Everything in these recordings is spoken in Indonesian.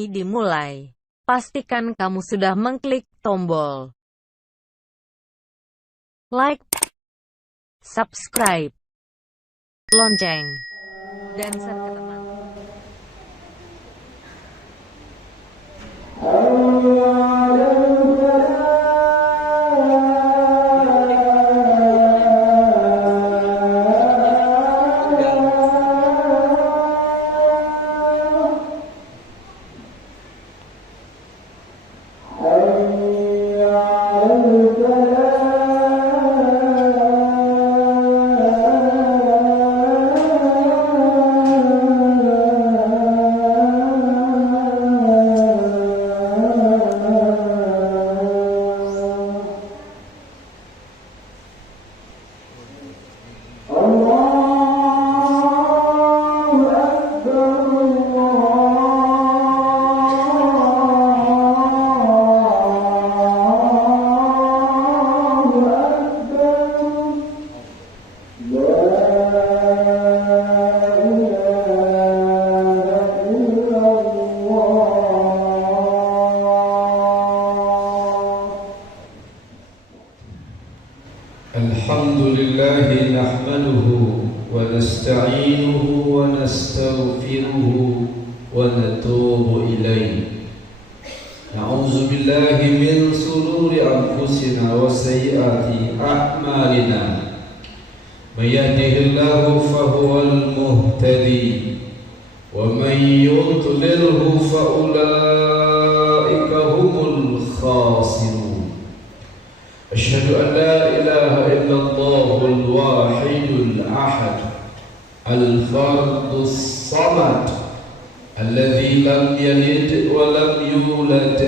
ini dimulai, pastikan kamu sudah mengklik tombol like, subscribe, lonceng, dan share ke teman. Alhamdulillah nahmaduhu wa nasta'inuhu wa nastaghfiruhu wa natubu ilayh. Na'udzu billahi min shururi anfusina wa sayyiati a'malina. May yahdihillahu fahuwal muhtadi wa may yudlilhu fa ulaika humul khasirun. أشهد أن لا إله إلا الله الواحد الأحد الفرد الصمد الذي لم يلد ولم يولد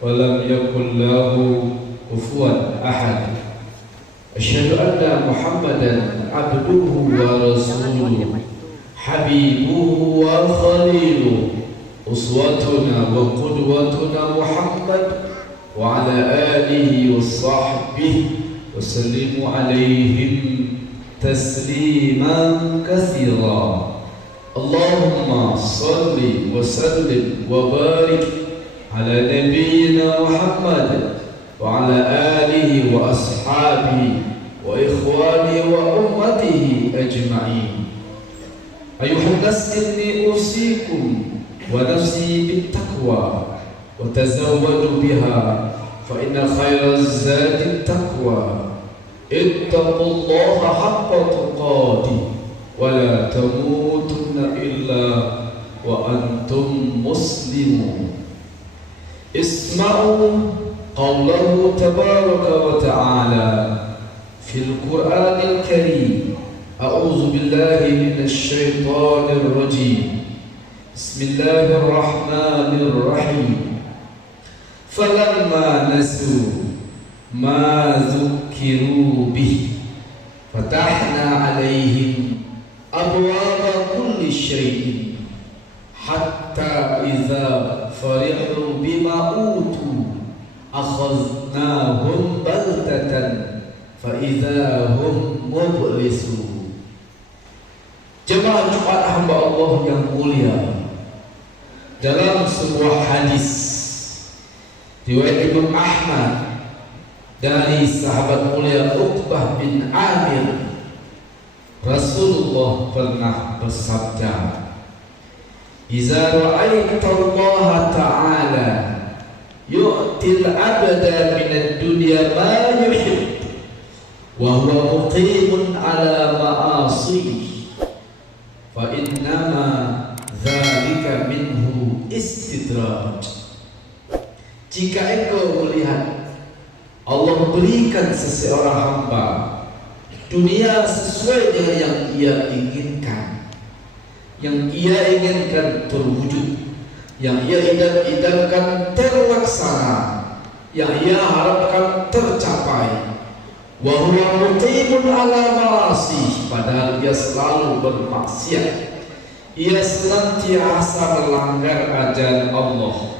ولم يكن له كفوا أحد. أشهد أن محمدا عبده ورسوله حبيبه وخليله أسوتنا وقدوتنا محمد وعلى آله وصحبه وسلموا عليهم تسليما كثيرا. اللهم صل وسلم وبارك على نبينا محمد وعلى آله وأصحابه وإخوانه وأمته أجمعين. أيها الناس إني أوصيكم ونفسي بالتقوى وتزودوا بها فإن خير الزاد التقوى. اتقوا الله حق تقاته ولا تموتن إلا وأنتم مسلمون. اسمعوا قوله تبارك وتعالى في القرآن الكريم. أعوذ بالله من الشيطان الرجيم. بسم الله الرحمن الرحيم. فلما نسوا ما ذكروا به فتحنا عليهم أبواب كل شيء حتى إذا فرحوا بما أوتوا أخذناهم بغتة فإذا هم مبلسون. Jemaah Jumat hamba Allah yang mulia, dalam sebuah hadis riwayat Imam Ahmad dari sahabat mulia Uqbah bin Amir, Rasulullah pernah bersabda, "Iza ra'aita Allah Ta'ala yu'til 'abda min ad-dunya ma yuhib wa huwa muqimun 'ala ma'asihi fa innama dzalika minhu istidraj." Jika engkau melihat Allah berikan seseorang hamba dunia sesuai dengan yang ia inginkan, yang ia inginkan terwujud, yang ia idam-idamkan terlaksana, yang ia harapkan tercapai, wa huwa muqimun ala ma'asi, padahal ia selalu bermaksiat, ia senantiasa melanggar ajaran Allah,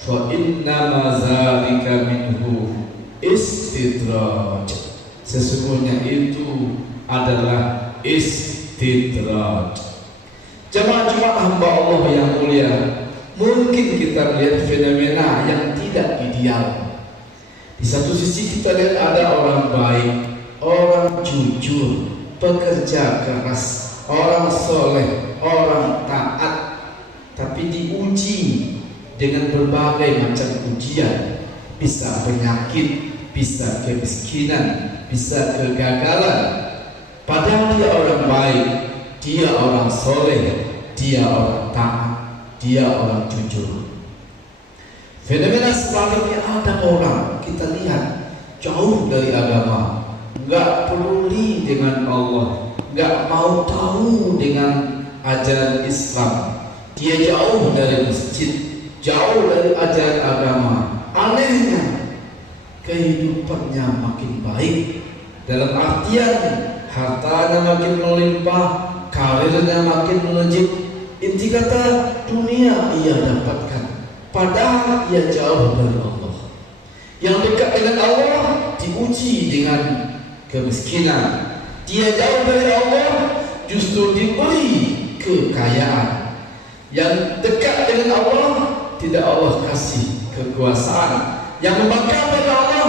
fa innama zalika minhu istidraj, sesungguhnya itu adalah istidraj. Jemaah hamba Allah yang mulia, Mungkin kita melihat fenomena yang tidak ideal. Di satu sisi kita lihat ada orang baik, orang jujur, pekerja keras, orang soleh, orang taat, tapi diuji dengan berbagai macam ujian. Bisa penyakit, bisa kemiskinan, bisa kegagalan. Padahal dia orang baik, dia orang soleh, dia orang taat, dia orang jujur. Fenomena sebaliknya ada orang kita lihat jauh dari agama, nggak peduli dengan Allah, nggak mau tahu dengan ajaran Islam. Dia jauh dari masjid, jauh dari ajaran agama. Anehnya kehidupannya makin baik, dalam artian hartanya makin melimpah, karirnya makin melejit. Inti kata dunia ia dapatkan, padahal ia jauh dari Allah. Yang dekat dengan Allah diuji dengan kemiskinan. Dia jauh dari Allah justru diberi kekayaan. Yang dekat dengan Allah tidak Allah kasih kekuasaan. Yang membangkang pada Allah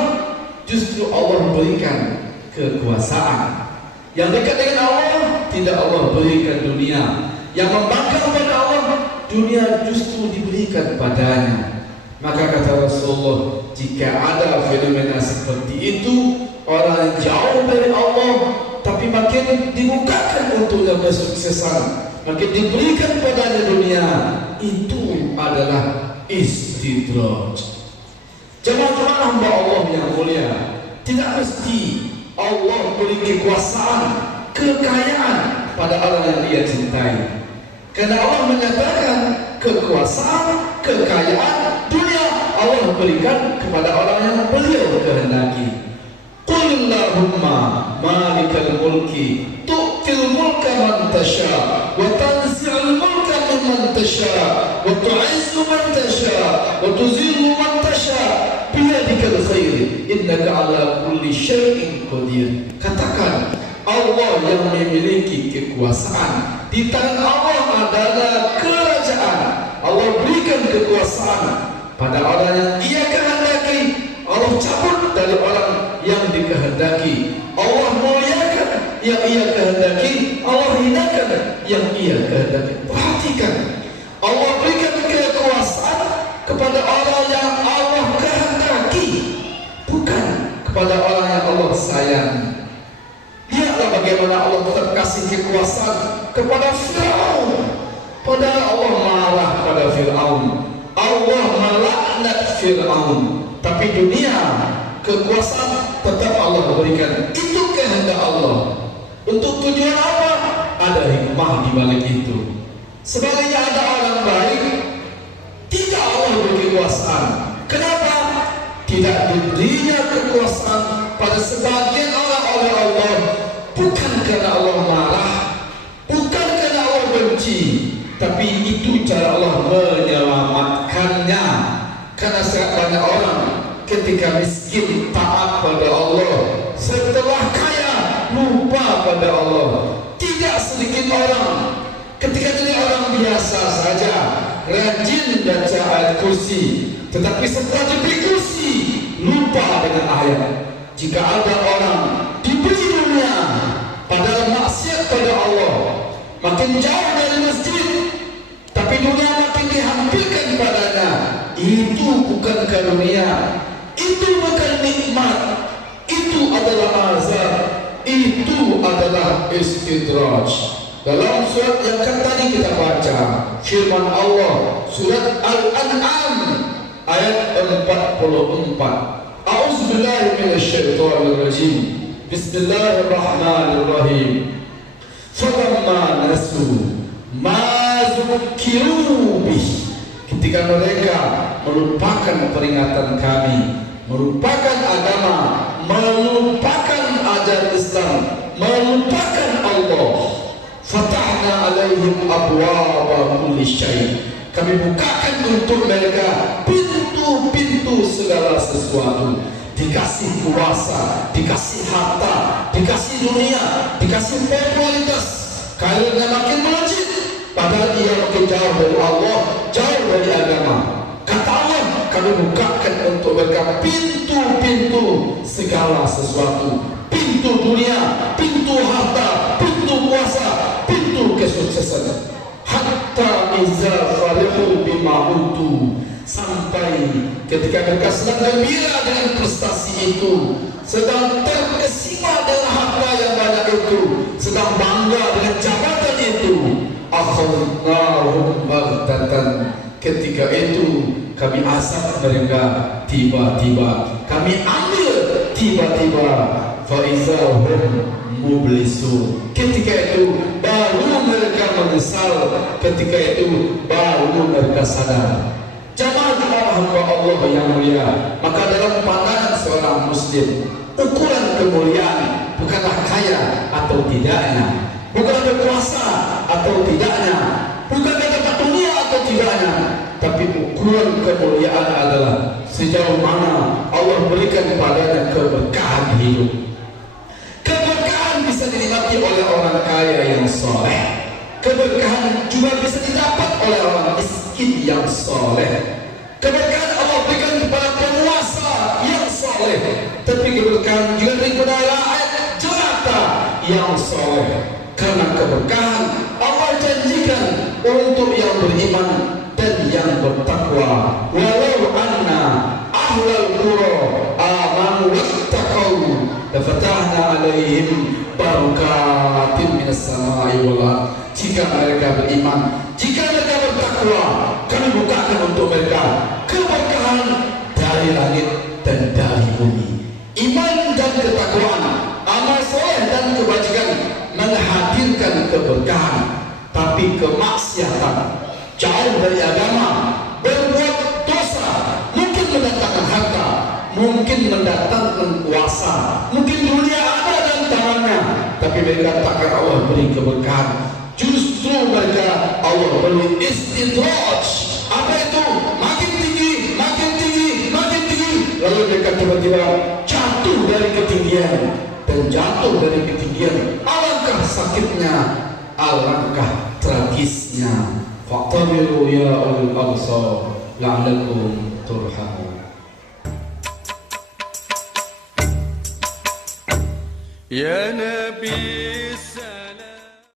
justru Allah berikan kekuasaan. Yang dekat dengan Allah tidak Allah berikan dunia. Yang membangkang pada Allah, dunia justru diberikan padanya. Maka kata Rasulullah, jika ada fenomena seperti itu, orang yang jauh dari Allah tapi makin dibukakan untuknya kesuksesan, makin diberikan padanya dunia, itu adalah istidraj. Jemaah hamba Allah yang mulia, tidak mesti Allah beri kekuasaan, kekayaan pada orang yang dia cintai. Karena Allah menyatakan kekuasaan, kekayaan, dunia Allah berikan kepada orang yang beliau kehendaki. Qul Allahumma malikal mulki tu'til mulka man tasha wa tanzi'ul mulka mimman tasha wa tu'izzu man tasha wa tuzillu man tasha biyadikal khair innaka ala kulli syai'in qadir. Katakan, Allah yang memiliki kekuasaan, di tangan Allah adalah kerajaan. Allah berikan kekuasaan pada orang yang ia kehendaki, Allah cabut dari orang yang dikehendaki. Allah muliakan yang ia kehendaki, Allah hinakan yang ia kehendaki. Perhatikan, Allah berikan kekuasaan kepada orang yang Allah kehendaki, bukan kepada orang yang Allah sayang. Lihatlah bagaimana Allah tetap kasih kekuasaan kepada Fir'aun, padahal Allah marah pada Fir'aun, Allah melaknat Fir'aun. Tapi dunia, kekuasaan tetap Allah berikan. Itu kehendak Allah. Untuk tujuan apa? Ada hikmah di balik itu. Sebaliknya ada orang baik, tidak Allah beri kekuasaan. Kenapa? Tidak diberinya kekuasaan pada sebagian orang oleh Allah, bukan karena Allah marah, bukan karena Allah benci, tapi itu cara Allah menyelamatkannya. Karena sangat banyak orang ketika miskin taat pada Allah, setelah kaya lupa pada Allah. Tidak sedikit orang ketika jadi orang biasa saja, rajin baca ayat kursi, tetapi setelah diberi kursi lupa dengan ayat. Jika ada orang diberi dunia padahal maksiat pada Allah, makin jauh dari masjid, tapi dunia makin dihampirkan padanya, itu bukan karunia, itu bukan nikmat, itu adalah azab, itu adalah istidraj. Dalam surat yang kan tadi kita baca, firman Allah surat Al-An'am ayat 44. A'udzubillahi minasyaitonirrajim. Bismillahirrahmanirrahim. Falamma nasu ma dzukkiru bih. Ketika mereka melupakan peringatan kami, melupakan agama, melupakan ajaran Islam, melupakan Allah, fatahna alaihim abwaaba kulli syai'. Kami bukakan untuk mereka pintu-pintu segala sesuatu. Dikasih kuasa, dikasih harta, dikasih dunia, dikasih popularitas, karirnya makin melejit, padahal ia makin jauh dari Allah, jauh dari agama. Kata Allah, kami bukakan untuk mereka pintu-pintu segala sesuatu, pintu dunia, pintu harta, pintu kuasa, pintu kesuksesan. Hatta iza farihu bima utu, sampai ketika mereka sedang gembira dengan prestasi itu, sedang terkesima dengan harta yang banyak itu, sedang bangga dengan jabatan itu, akhadnahum baghtatan, ketika itu kami azab mereka tiba-tiba, kami ambil tiba-tiba, faizahum mublisun, ketika itu baru mereka menyesal, ketika itu baru mereka sadar. Jamaah hamba Allah yang mulia, maka dalam pandangan seorang muslim, ukuran kemuliaan bukanlah kaya atau tidaknya, bukan berkuasa atau tidaknya, bukan dapat dunia atau tidaknya, tapi ukuran kemuliaan adalah sejauh mana Allah berikan kepadanya keberkahan hidup. Keberkahan bisa dinikmati oleh orang kaya yang soleh, keberkahan juga bisa didapat oleh orang miskin yang soleh. Keberkahan Allah berikan kepada penguasa yang soleh, tapi keberkahan juga diberikan kepada rakyat jelata yang soleh. Karena keberkahan Allah janjikan untuk yang beriman dan yang bertakwa. Walau anna ahlal qura amanu wattaqau lafatahna alaihim barakatin minas samai wal ardh. Jika mereka beriman, jika mereka bertakwa, kami bukakan untuk mereka keberkahan dari langit dan dari bumi. Iman dan ketakwaan, amal soleh dan kebajikan menghadirkan keberkahan, tapi kemaksiatan, jauh dari agama, berbuat dosa, mungkin mendatangkan harta, mungkin mendatangkan kuasa, mungkin dunia ada dalam tangannya, tapi mereka takkan Allah beri keberkahan. Justru mereka Allah beri istidraj. Apa itu? Makin tinggi, makin tinggi, makin tinggi, lalu mereka tiba-tiba jatuh dari ketinggian, dan jatuh dari ketinggian, alangkah sakitnya, alangkah tragisnya. Faqtabiru ya ulul absar la'allakum turhamun. Ya Nabi